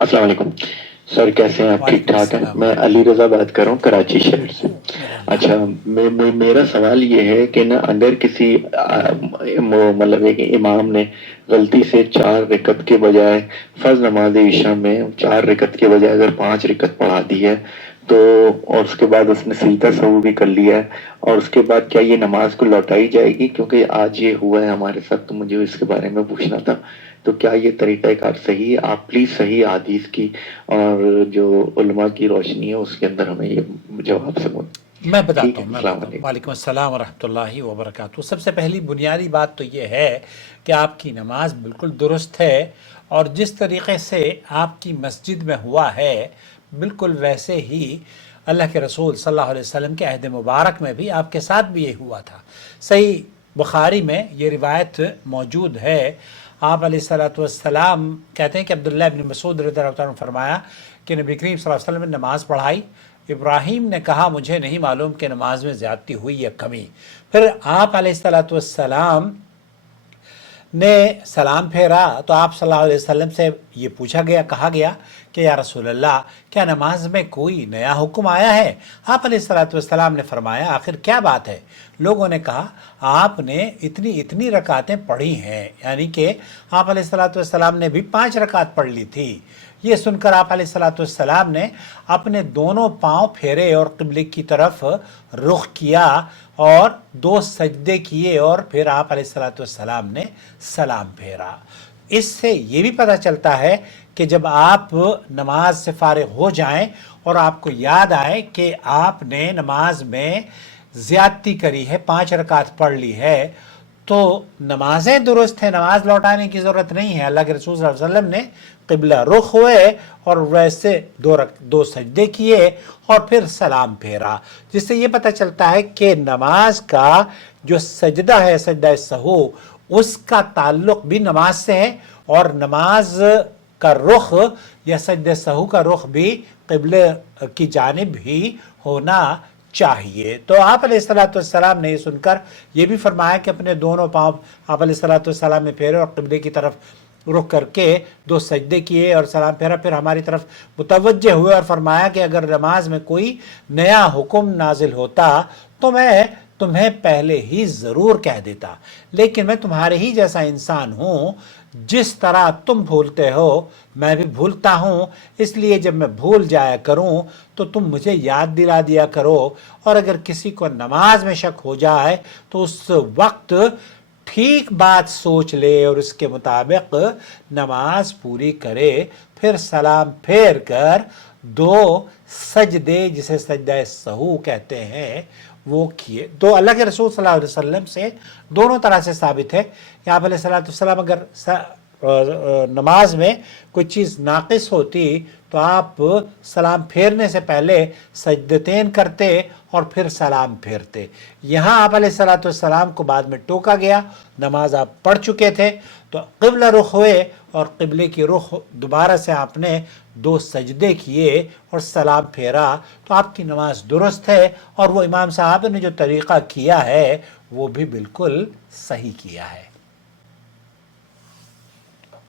السلام علیکم سر، کیسے ہیں آپ؟ ٹھیک وعلیکم ٹھاک ہیں؟ السلام میں علی رضا بات کر رہا ہوں کراچی شہر سے۔ میرے اللہ۔ اچھا، میرا سوال یہ ہے کہ نا اگر کسی مطلب ایک امام نے غلطی سے 4 رکعت کے بجائے فرض نماز عشاء میں 4 رکعت کے بجائے اگر 5 رکعت پڑھا دی ہے تو، اور اس کے بعد اس نے سجدہ سہو بھی کر لیا ہے، اور اس کے بعد کیا یہ نماز کو لوٹائی جائے گی؟ کیونکہ آج یہ ہوا ہے ہمارے ساتھ، تو مجھے اس کے بارے میں پوچھنا تھا۔ تو کیا یہ طریقہ کار صحیح ہے؟ آپ پلیز صحیح حدیث کی اور جو علماء کی روشنی ہے اس کے اندر ہمیں یہ جواب سکون۔ میں ٹھیک بتاتا ہے، ہوں میں السلام بتاتا ہوں علیکم۔ وعلیکم السلام ورحمۃ اللہ وبرکاتہ۔ سب سے پہلی بنیادی بات تو یہ ہے کہ آپ کی نماز بالکل درست ہے، اور جس طریقے سے آپ کی مسجد میں ہوا ہے بالکل ویسے ہی اللہ کے رسول صلی اللہ علیہ وسلم کے عہد مبارک میں بھی آپ کے ساتھ بھی یہ ہوا تھا۔ صحیح بخاری میں یہ روایت موجود ہے۔ آپ علیہ الصلوۃ والسلام کہتے ہیں کہ عبداللہ بن مسعود رضی اللہ عنہ نے فرمایا کہ نبی کریم صلی اللہ علیہ وسلم نے نماز پڑھائی۔ ابراہیم نے کہا مجھے نہیں معلوم کہ نماز میں زیادتی ہوئی یا کمی۔ پھر آپ علیہ الصلوۃ والسلام نے سلام پھیرا تو آپ صلی اللہ علیہ وسلم سے یہ پوچھا گیا، کہا گیا کہ یا رسول اللہ کیا نماز میں کوئی نیا حکم آیا ہے؟ آپ علیہ الصلوۃ والسلام نے فرمایا آخر کیا بات ہے؟ لوگوں نے کہا آپ نے اتنی رکعتیں پڑھی ہیں، یعنی کہ آپ علیہ الصلوۃ والسلام نے بھی 5 رکعت پڑھ لی تھی۔ یہ سن کر آپ علیہ الصلوۃ والسلام نے اپنے دونوں پاؤں پھیرے اور قبلے کی طرف رخ کیا اور 2 سجدے کیے، اور پھر آپ علیہ الصلوۃ والسلام نے سلام پھیرا۔ اس سے یہ بھی پتہ چلتا ہے کہ جب آپ نماز سے فارغ ہو جائیں اور آپ کو یاد آئے کہ آپ نے نماز میں زیادتی کری ہے، 5 رکعت پڑھ لی ہے، تو نمازیں درست ہیں، نماز لوٹانے کی ضرورت نہیں ہے۔ اللہ کے رسول صلی اللہ علیہ وسلم نے قبلہ رخ ہوئے اور ویسے 2 سجدے کیے اور پھر سلام پھیرا، جس سے یہ پتہ چلتا ہے کہ نماز کا جو سجدہ ہے، سجدہ سہو، اس کا تعلق بھی نماز سے ہے، اور نماز کا رخ یا سجدہ سہو کا رخ بھی قبلے کی جانب ہی ہونا چاہیے۔ تو آپ علیہ الصلوۃ والسلام نے یہ سن کر یہ بھی فرمایا کہ اپنے دونوں پاؤں آپ علیہ الصلوۃ والسلام نے پھیرے اور قبلے کی طرف رخ کر کے 2 سجدے کیے اور سلام پھیرا، پھر ہماری طرف متوجہ ہوئے اور فرمایا کہ اگر نماز میں کوئی نیا حکم نازل ہوتا تو میں تمہیں پہلے ہی ضرور کہہ دیتا، لیکن میں تمہارے ہی جیسا انسان ہوں، جس طرح تم بھولتے ہو میں بھی بھولتا ہوں، اس لیے جب میں بھول جایا کروں تو تم مجھے یاد دلا دیا کرو، اور اگر کسی کو نماز میں شک ہو جائے تو اس وقت ٹھیک بات سوچ لے اور اس کے مطابق نماز پوری کرے، پھر سلام پھیر کر 2 سجدے جسے سجدہ سہو کہتے ہیں وہ کیے۔ تو اللہ کے رسول صلی اللہ علیہ وسلم سے دونوں طرح سے ثابت ہے کہ آپ علیہ السلام اگر نماز میں کوئی چیز ناقص ہوتی تو آپ سلام پھیرنے سے پہلے سجدتین کرتے اور پھر سلام پھیرتے۔ یہاں آپ علیہ السلام کو بعد میں ٹوکا گیا، نماز آپ پڑھ چکے تھے تو قبلہ رخ ہوئے اور قبلے کی رخ دوبارہ سے آپ نے 2 سجدے کیے اور سلام پھیرا، تو آپ کی نماز درست ہے، اور وہ امام صاحب نے جو طریقہ کیا ہے وہ بھی بالکل صحیح کیا ہے۔